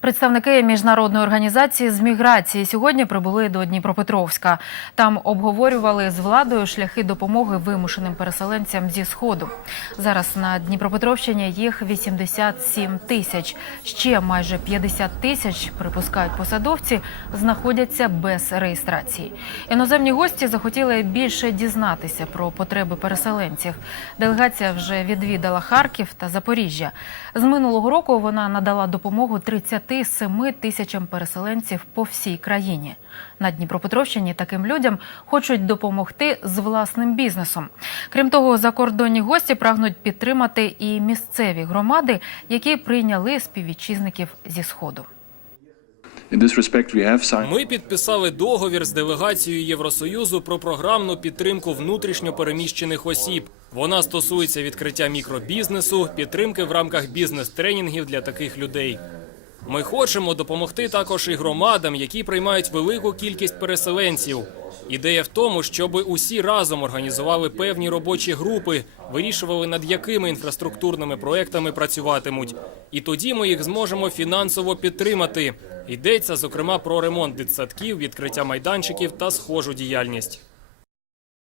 Представники міжнародної організації з міграції сьогодні прибули до Дніпропетровська. Там обговорювали з владою шляхи допомоги вимушеним переселенцям зі сходу. Зараз на Дніпропетровщині їх 87 тисяч. Ще майже 50 тисяч, припускають посадовці, знаходяться без реєстрації. Іноземні гості захотіли більше дізнатися про потреби переселенців. Делегація вже відвідала Харків та Запоріжжя. З минулого року вона надала допомогу 37 тисячам переселенців по всій країні. На Дніпропетровщині таким людям хочуть допомогти з власним бізнесом. Крім того, закордонні гості прагнуть підтримати і місцеві громади, які прийняли співвітчизників зі сходу. Ми підписали договір з делегацією Євросоюзу про програмну підтримку внутрішньо переміщених осіб. Вона стосується відкриття мікробізнесу, підтримки в рамках бізнес-тренінгів для таких людей. Ми хочемо допомогти також і громадам, які приймають велику кількість переселенців. Ідея в тому, щоб усі разом організували певні робочі групи, вирішували над якими інфраструктурними проектами працюватимуть. І тоді ми їх зможемо фінансово підтримати. Йдеться зокрема про ремонт дитсадків, відкриття майданчиків та схожу діяльність.